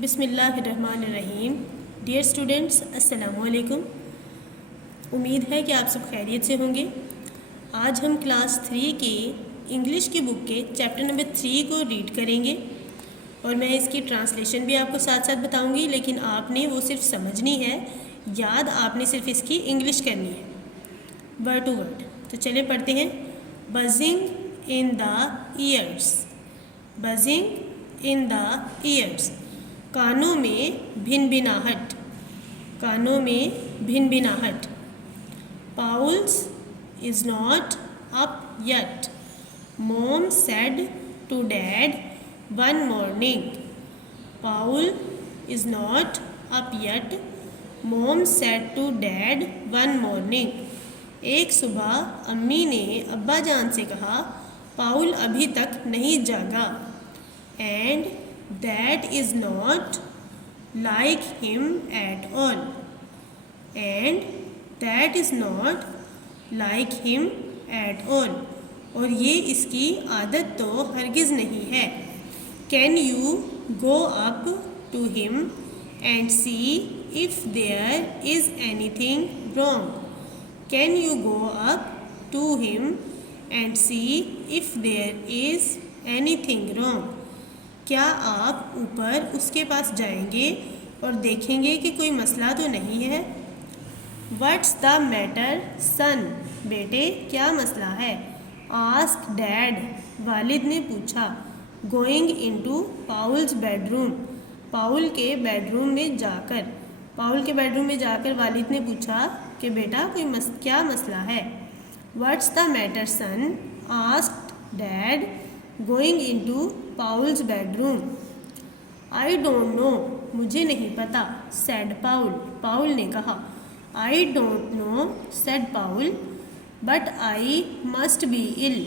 बिस्मिल्लाहिर्रहमानिर्रहीम। Dear students, अस्सलामुअलैकुम। उम्मीद है कि आप सब खैरियत से होंगे। आज हम क्लास 3 के इंग्लिश की बुक के चैप्टर नंबर 3 को रीड करेंगे और मैं इसकी ट्रांसलेशन भी आपको साथ साथ बताऊंगी, लेकिन आपने वो सिर्फ समझनी है, याद आपने सिर्फ इसकी इंग्लिश करनी है वर्ड टू वर्ड। तो चले पढ़ते हैं। Buzzing in the ears. Buzzing in the ears, कानों में भिनभिनाहट। कानों में भिनभिनाहट। Paul's is not up yet, mom said to dad one morning. Paul is not up yet, mom said to dad one morning. एक सुबह अम्मी ने अब्बा जान से कहा, पाउल अभी तक नहीं जागा। And that is not like him at all. And that is not like him at all. और ये इसकी आदत तो हरगिज़ नहीं है। Can you go up to him and see if there is anything wrong? Can you go up to him and see if there is anything wrong? क्या आप ऊपर उसके पास जाएंगे और देखेंगे कि कोई मसला तो नहीं है? What's the matter, son? बेटे क्या मसला है? Ask dad. वालिद ने पूछा। Going into Paul's bedroom. पाउल के बेडरूम में जाकर। पाउल के बेडरूम में जाकर वालिद ने पूछा कि बेटा क्या मसला है? What's the matter, son? Asked dad. Going into Paul's bedroom. I don't know. मुझे नहीं पता, said Paul. पाउल ने कहा। I don't know, said Paul. But I must be ill.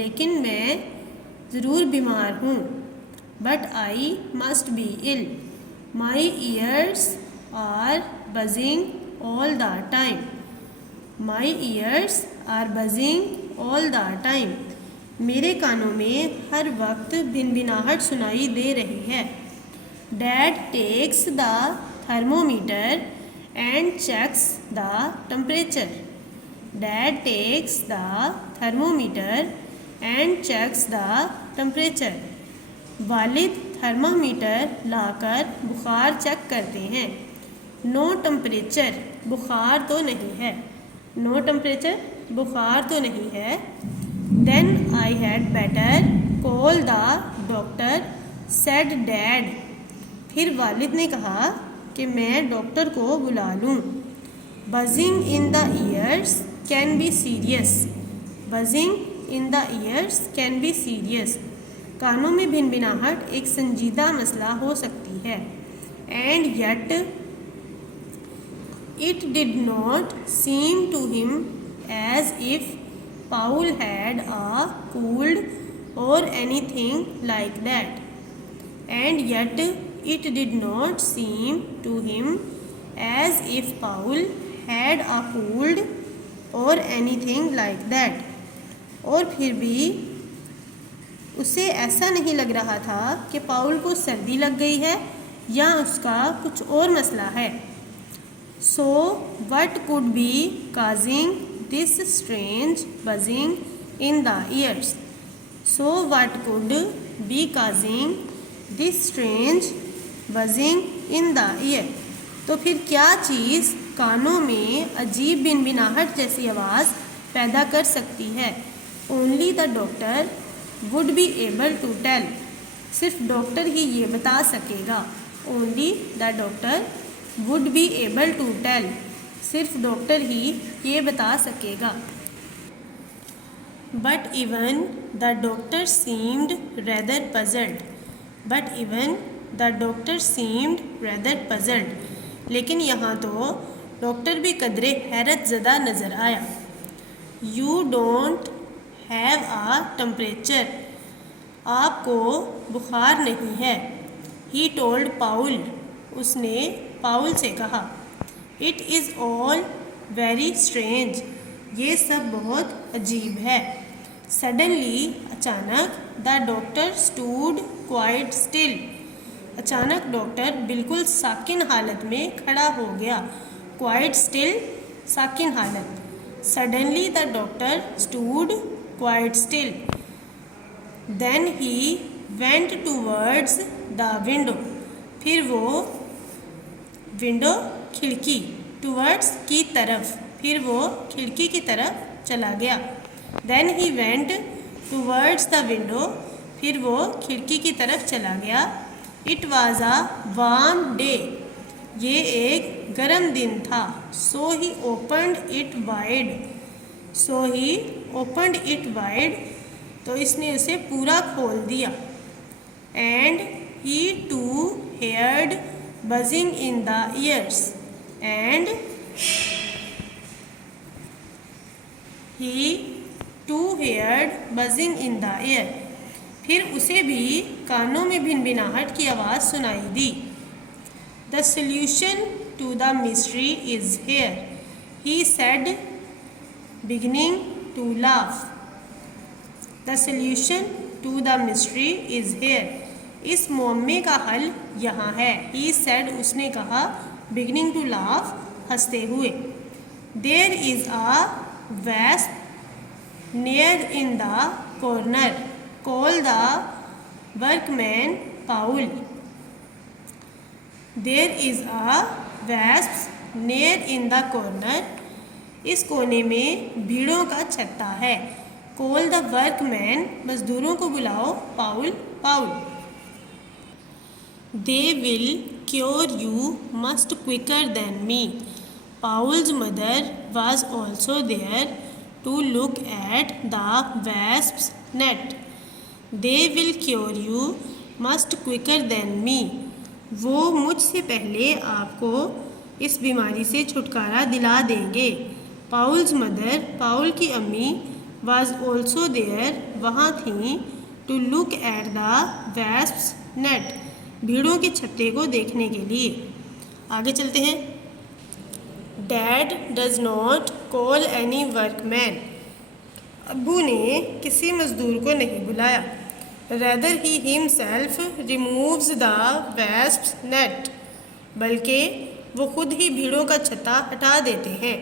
लेकिन मैं ज़रूर बीमार हूँ। But I must be ill. My ears are buzzing all the time. My ears are buzzing all the time. मेरे कानों में हर वक्त भिनभिनाहट सुनाई दे रही है। Dad takes the thermometer and checks the temperature. Dad takes the thermometer and checks the temperature. वालिद thermometer लाकर बुखार चेक करते हैं। नो टेम्परेचर, बुखार तो नहीं है। नो टेम्परेचर, बुखार तो नहीं है। Then I had better call the doctor, said dad. फिर वालिद ने कहा कि मैं डॉक्टर को बुला लूँ। Buzzing in the ears can be serious. Buzzing in the ears can be serious. कानों में भिनभिनाहट एक संजीदा मसला हो सकती है। And yet it did not seem to him as if Paul had a cold or anything like that. And yet it did not seem to him as if Paul had a cold or anything like that. और फिर भी उसे ऐसा नहीं लग रहा था कि पाउल को सर्दी लग गई है या उसका कुछ और मसला है। So what could be causing this strange buzzing in the ears? So what could be causing this strange buzzing in the ear? तो फिर क्या चीज़ कानों में अजीब भिनभिनाहट जैसी आवाज़ पैदा कर सकती है? Only the doctor would be able to tell. सिर्फ डॉक्टर ही ये बता सकेगा। Only the doctor would be able to tell. सिर्फ डॉक्टर ही ये बता सकेगा। But even the doctor seemed rather puzzled. But even the doctor seemed rather puzzled. लेकिन यहाँ तो डॉक्टर भी कदरे हैरत ज़दा नज़र आया। You don't have a temperature. आपको बुखार नहीं है। He told Paul. उसने पाउल से कहा। It is all very strange. ये सब बहुत अजीब है। Suddenly, अचानक, the doctor stood quite still. अचानक डॉक्टर बिल्कुल साकिन हालत में खड़ा हो गया। क्वाइट स्टिल, साकिन हालत। Suddenly the doctor stood quite still. Then he went towards the window, फिर वो विंडो खिड़की, टूवर्ड्स की तरफ, फिर वो खिड़की की तरफ चला गया। Then he went towards the window, फिर वो खिड़की की तरफ चला गया। It was a warm day, ये एक गर्म दिन था। So he opened it wide, so he opened it wide, तो इसने उसे पूरा खोल दिया। And he too heard buzzing in the ears, and he too heard buzzing in the ear, फिर उसे भी कानों में भिनभिनाहट की आवाज़ सुनाई दी। The solution to the mystery is here, he said beginning to laugh. The solution to the mystery is here, इस मुअम्मे का हल यहाँ है। ही सेड, उसने कहा, बिगिनिंग टू लाफ, हंसते हुए। There is a wasp near in the corner, call the workman Paul. There is a wasp near in the corner, इस कोने में भीड़ों का छत्ता है। कॉल द वर्कमैन, मजदूरों को बुलाओ, Paul, Paul. They will cure you must quicker than me. Paul's mother was also there to look at the wasp's net. They will cure you much quicker than me. वो मुझसे पहले आपको इस बीमारी से छुटकारा दिला देंगे। Paul's mother, पाउल की अम्मी, was also there, वहाँ थीं, to look at the wasp's net, भीड़ों के छत्ते को देखने के लिए। आगे चलते हैं। Dad does not call any workman, अब्बू ने किसी मज़दूर को नहीं बुलाया। Rather he himself removes the wasps net, बल्कि वो खुद ही भीड़ों का छत्ता हटा देते हैं।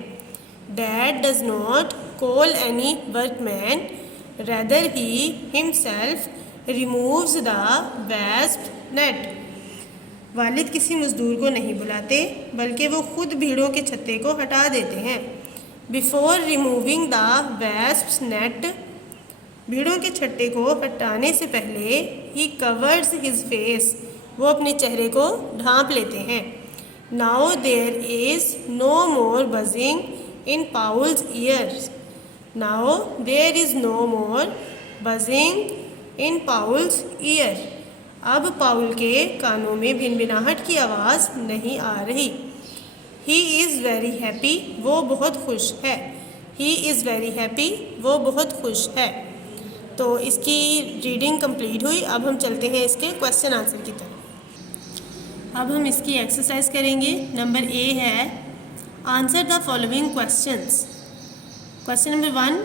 Dad does not call any workman, rather he himself removes the wasp net, वालिद किसी मज़दूर को नहीं बुलाते, बल्कि वो खुद भीड़ों के छत्ते को हटा देते हैं। Before removing the wasps net, भीड़ों के छत्ते को हटाने से पहले, ही कवर्स हिज फेस, वो अपने चेहरे को ढांप लेते हैं। Now there is no more buzzing in Paul's ears, now there is no more buzzing in Paul's ear, अब पाउल के कानों में भिनभिनाहट की आवाज़ नहीं आ रही। ही इज़ वेरी हैप्पी, वो बहुत खुश है। ही इज़ वेरी हैप्पी, वो बहुत खुश है। तो इसकी रीडिंग कंप्लीट हुई। अब हम चलते हैं इसके क्वेश्चन आंसर की तरफ। अब हम इसकी एक्सरसाइज करेंगे। नंबर ए है, answer the following questions. Question number 1,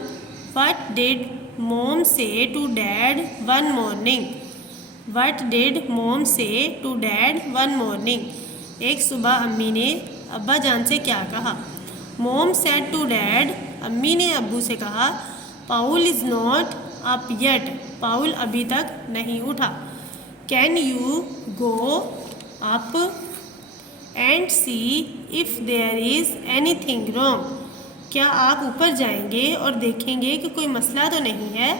what did mom say to dad one morning. What did mom say to dad one morning? एक सुबह अम्मी ने अब्बा जान से क्या कहा। Mom said to dad, अम्मी ने अब्बू से कहा, Paul is not up yet, पाउल अभी तक नहीं उठा। Can you go up and see if there is anything wrong? क्या आप ऊपर जाएंगे और देखेंगे कि कोई मसला तो नहीं है।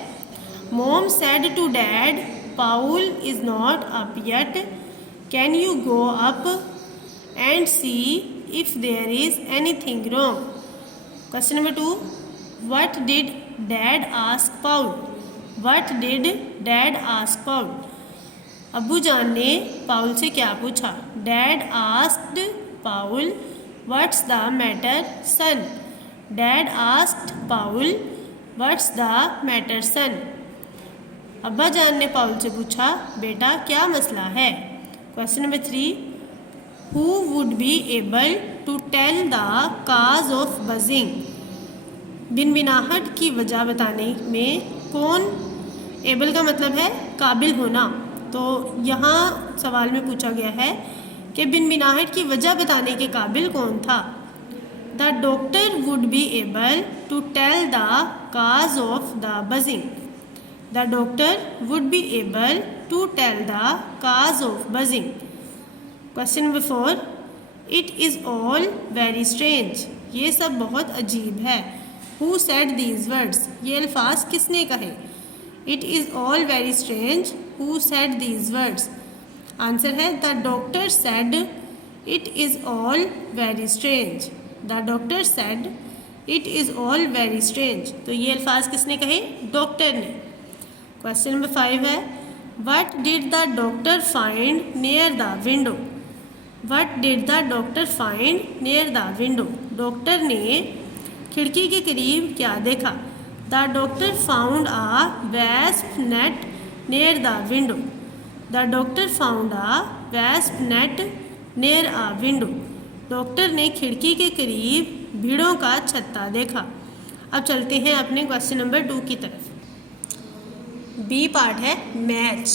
Mom said to dad, Paul is not up yet. Can you go up and see if there is anything wrong? Question number 2. What did Dad ask Paul? What did Dad ask Paul? अब्बू जान ने पाउल से क्या पूछा। Dad asked Paul, What's the matter, son? Dad asked Paul, What's the matter, son? अब्बा जान ने पाउल से पूछा, बेटा क्या मसला है। Question number 3, who would be able to tell the cause of buzzing. भिनभिनाहट की वजह बताने में कौन, एबल का मतलब है काबिल होना, तो यहाँ सवाल में पूछा गया है कि भिनभिनाहट की वजह बताने के काबिल कौन था। The doctor would be able to tell the cause of the buzzing. The doctor would be able to tell the cause of buzzing. Question number 4, it is all very strange. ये सब बहुत अजीब है। Who said these words. ये अल्फाज किसने कहे। It is all very strange, who said these words. Answer है the doctor said it is all very strange. The doctor said it is all very strange. तो ये अल्फाज किसने कहे, डॉक्टर ने। क्वेश्चन नंबर 5 है, what did the doctor find near the window. What did the doctor find near the window. Doctor ने खिड़की के करीब क्या देखा। The doctor found a wasp nest near the window. The doctor found a wasp nest near a window. Doctor ने खिड़की के करीब भीड़ों का छत्ता देखा। अब चलते हैं अपने क्वेश्चन नंबर 2 की तरफ। बी पार्ट है मैच।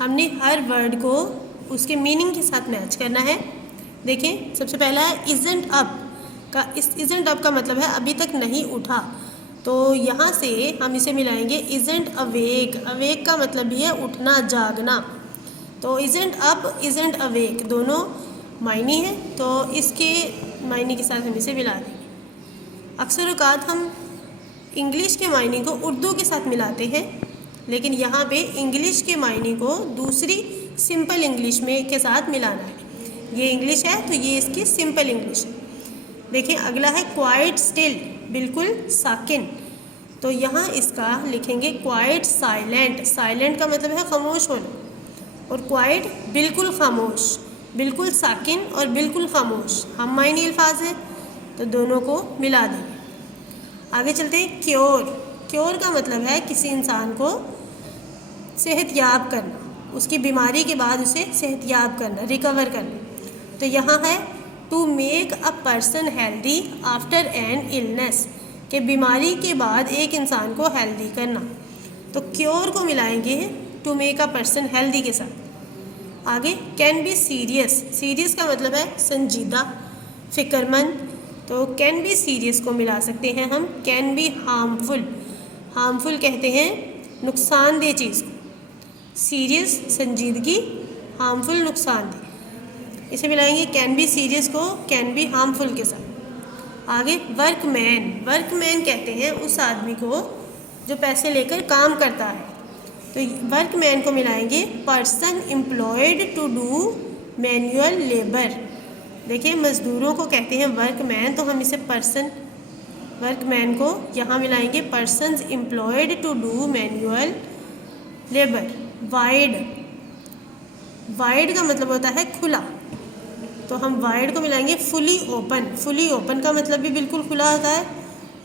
हमने हर वर्ड को उसके मीनिंग के साथ मैच करना है। देखें, सबसे पहला है इज़न्ट अप का। इस इज़न्ट अप का मतलब है अभी तक नहीं उठा, तो यहाँ से हम इसे मिलाएंगे इज़न्ट अवेक। अवेक का मतलब भी है उठना, जागना। तो इज़न्ट अप, इज़न्ट अवेक दोनों मायने हैं, तो इसके मायने के साथ हम इसे मिला देंगे। अक्सर औक़ात हम इंग्लिश के मायने को उर्दू के साथ मिलाते हैं, लेकिन यहाँ पे इंग्लिश के मायने को दूसरी सिंपल इंग्लिश में के साथ मिलाना है। ये इंग्लिश है तो ये इसकी सिंपल इंग्लिश है। देखिए अगला है क्वाइट स्टिल, बिल्कुल साकिन। तो यहाँ इसका लिखेंगे क्वाइट साइलेंट। साइलेंट का मतलब है खामोश होना, और क्वाइट बिल्कुल खामोश। बिल्कुल साकिन और बिल्कुल खामोश हम मायने अल्फाज हैं, तो दोनों को मिला देंगे। आगे चलते हैं क्योर। क्योर का मतलब है किसी इंसान को सेहतयाब करना, उसकी बीमारी के बाद उसे सेहतयाब करना, रिकवर करना। तो यहाँ है to make a person healthy after an illness, कि बीमारी के बाद एक इंसान को हेल्दी करना। तो क्योर को मिलाएंगे to make a person healthy के साथ। आगे कैन बी सीरियस। सीरियस का मतलब है संजीदा, फ़िक्रमंद। तो कैन बी सीरियस को मिला सकते हैं हम कैन बी हार्मफुल। हार्मफुल कहते हैं नुकसानदेह चीज़ को। सीरियस संजीदगी, हार्मफुल नुकसानदेह। इसे मिलाएंगे कैन बी सीरियस को कैन बी हार्मफुल के साथ। आगे वर्कमैन। वर्कमैन कहते हैं उस आदमी को जो पैसे लेकर काम करता है। तो वर्कमैन को मिलाएंगे person employed to do manual labour. देखिए मज़दूरों को कहते हैं वर्कमैन, तो हम इसे पर्सन, वर्कमैन को यहाँ मिलाएंगे persons employed to do manual labour. Wide. Wide का मतलब होता है खुला, तो हम वाइड को मिलाएंगे फुली ओपन। फुली ओपन का मतलब भी बिल्कुल खुला होता है,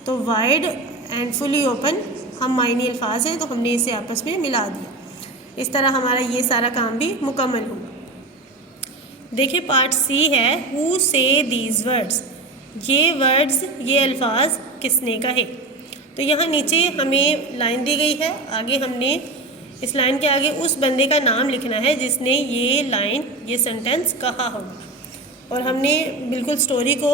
तो वाइड एंड फुली ओपन हम मायने अल्फाज हैं, तो हमने इसे आपस में मिला दिया। इस तरह हमारा ये सारा काम भी मुकम्मल हुआ। देखिए पार्ट सी है हु से दीज वर्ड्स। ये वर्ड्स, ये अल्फाज किसने कहे। तो यहाँ नीचे हमें लाइन दी गई है, आगे हमने इस लाइन के आगे उस बंदे का नाम लिखना है जिसने ये लाइन, ये सेंटेंस कहा होगा, और हमने बिल्कुल स्टोरी को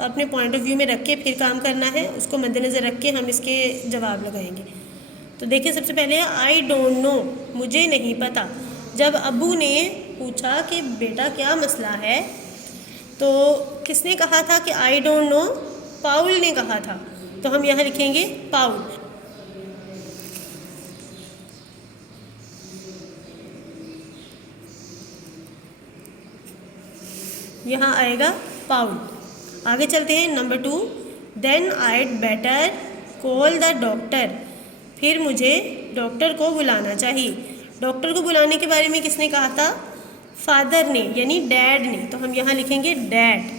अपने पॉइंट ऑफ व्यू में रख के फिर काम करना है। उसको मद्देनज़र रख के हम इसके जवाब लगाएंगे। तो देखिए सबसे पहले आई डोंट नो, मुझे नहीं पता। जब अबू ने पूछा कि बेटा क्या मसला है, तो किसने कहा था कि आई डोंट नो, पाउल ने कहा था। तो हम यहाँ लिखेंगे पाउल। यहाँ आएगा पाउल। आगे चलते हैं number 2, then I'd better call the doctor. फिर मुझे डॉक्टर को बुलाना चाहिए। डॉक्टर को बुलाने के बारे में किसने कहा था, फादर ने, यानी डैड ने। तो हम यहाँ लिखेंगे डैड।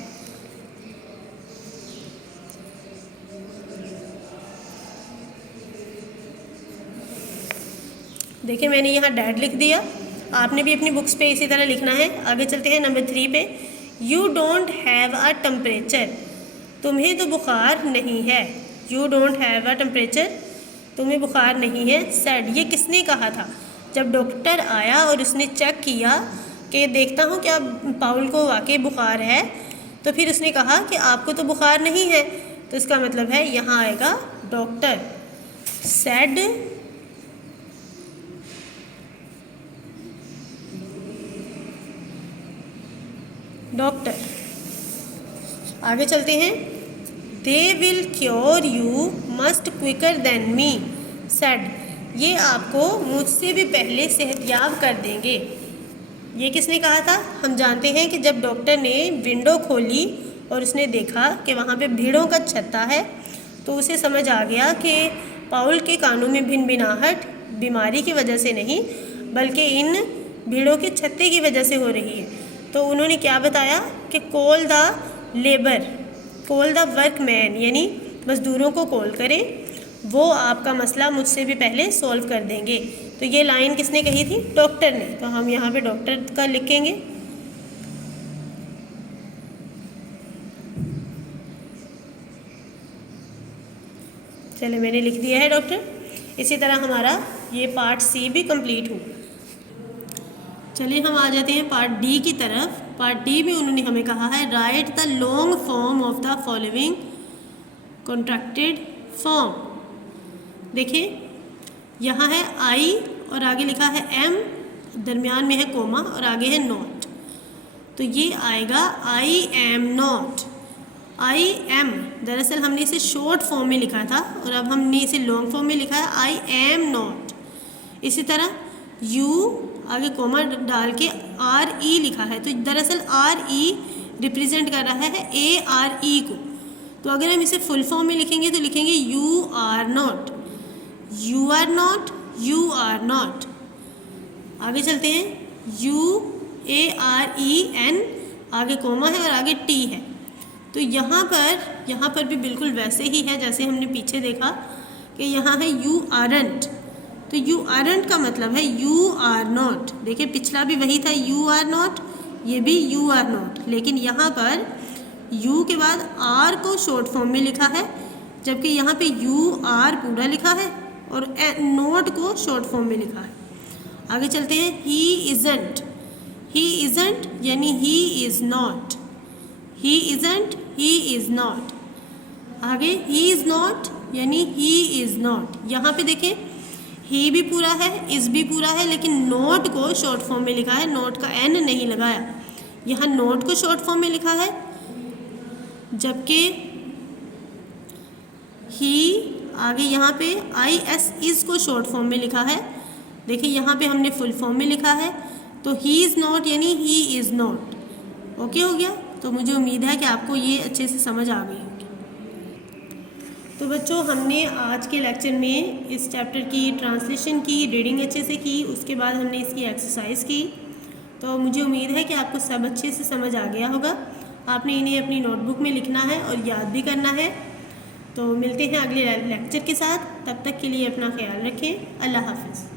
देखिए मैंने यहाँ डैड लिख दिया, आपने भी अपनी बुक्स पे इसी तरह लिखना है। आगे चलते हैं नंबर 3 पे, you don't have a temperature. तुम्हें तो बुखार नहीं है। You don't have a temperature, तुम्हें बुखार नहीं है। सेड, ये किसने कहा था। जब डॉक्टर आया और उसने चेक किया कि देखता हूँ क्या पाउल को वाकई बुखार है, तो फिर उसने कहा कि आपको तो बुखार नहीं है। तो इसका मतलब है यहाँ आएगा डॉक्टर। Said doctor. आगे चलते हैं। They will cure you must quicker than me said. ये आपको मुझसे भी पहले सेहतयाब कर देंगे। ये किसने कहा था? हम जानते हैं कि जब डॉक्टर ने विंडो खोली और उसने देखा कि वहाँ पे भीड़ों का छत्ता है, तो उसे समझ आ गया कि पाउल के कानों में भिनभिनाहट बीमारी की वजह से नहीं बल्कि इन भीड़ों के छत्ते की वजह से हो रही है। तो उन्होंने क्या बताया कि call the labour, call the workman, यानी मज़दूरों को कॉल करें, वो आपका मसला मुझसे भी पहले सॉल्व कर देंगे। तो ये लाइन किसने कही थी? डॉक्टर ने। तो हम यहाँ पे डॉक्टर का लिखेंगे। चलिए मैंने लिख दिया है डॉक्टर। इसी तरह हमारा ये पार्ट सी भी कंप्लीट हुआ। चलिए हम आ जाते हैं पार्ट डी की तरफ। पार्ट डी में उन्होंने हमें कहा है right the long form of the following contracted form. देखिए यहाँ है आई और आगे लिखा है एम, दरमियान में है कोमा और आगे है नॉट। तो ये आएगा I am not. I am दरअसल हमने इसे शॉर्ट फॉर्म में लिखा था और अब हमने इसे लॉन्ग फॉर्म में लिखा है आई एम नॉट। इसी तरह यू आगे कोमा डाल के आर ई लिखा है, तो दरअसल आर ई रिप्रेजेंट कर रहा है ए आर ई को। तो अगर हम इसे फुल फॉर्म में लिखेंगे तो लिखेंगे you are not, you are not, you are not. आगे चलते हैं। U A R E N, आगे कोमा है और आगे टी है। तो यहाँ पर भी बिल्कुल वैसे ही है जैसे हमने पीछे देखा कि यहाँ है यू आरंट। तो यू आरंट का मतलब है यू आर नॉट। देखिए पिछला भी वही था यू आर नॉट, ये भी यू आर नॉट, लेकिन यहाँ पर यू के बाद आर को शॉर्ट फॉर्म में लिखा है, जबकि यहाँ पे यू आर पूरा लिखा है और नॉट को शॉर्ट फॉर्म में लिखा है। आगे चलते हैं। ही इज़ंट, ही इज़ंट यानी he is not, he isn't, he is not. आगे ही इज़ नॉट यानी ही इज़ नॉट। यहाँ पे देखें ही भी पूरा है, इज़ भी पूरा है, लेकिन नॉट को शॉर्ट फॉर्म में लिखा है, नॉट का एन नहीं लगाया। यहाँ नॉट को शॉर्ट फॉर्म में लिखा है, जबकि ही आगे यहाँ पे आई एस इज़ को शॉर्ट फॉर्म में लिखा है। देखिए यहाँ पे हमने फुल फॉर्म में लिखा है, तो ही इज़ नॉट यानी ही इज़ नॉट। ओके हो गया। तो मुझे उम्मीद है कि आपको ये अच्छे से समझ आ गई होगी। तो बच्चों हमने आज के लेक्चर में इस चैप्टर की ट्रांसलेशन की, रीडिंग अच्छे से की, उसके बाद हमने इसकी एक्सरसाइज की। तो मुझे उम्मीद है कि आपको सब अच्छे से समझ आ गया होगा। आपने इन्हें अपनी नोटबुक में लिखना है और याद भी करना है। तो मिलते हैं अगले लेक्चर के साथ। तब तक के लिए अपना ख्याल रखें। अल्लाह हाफ़िज़।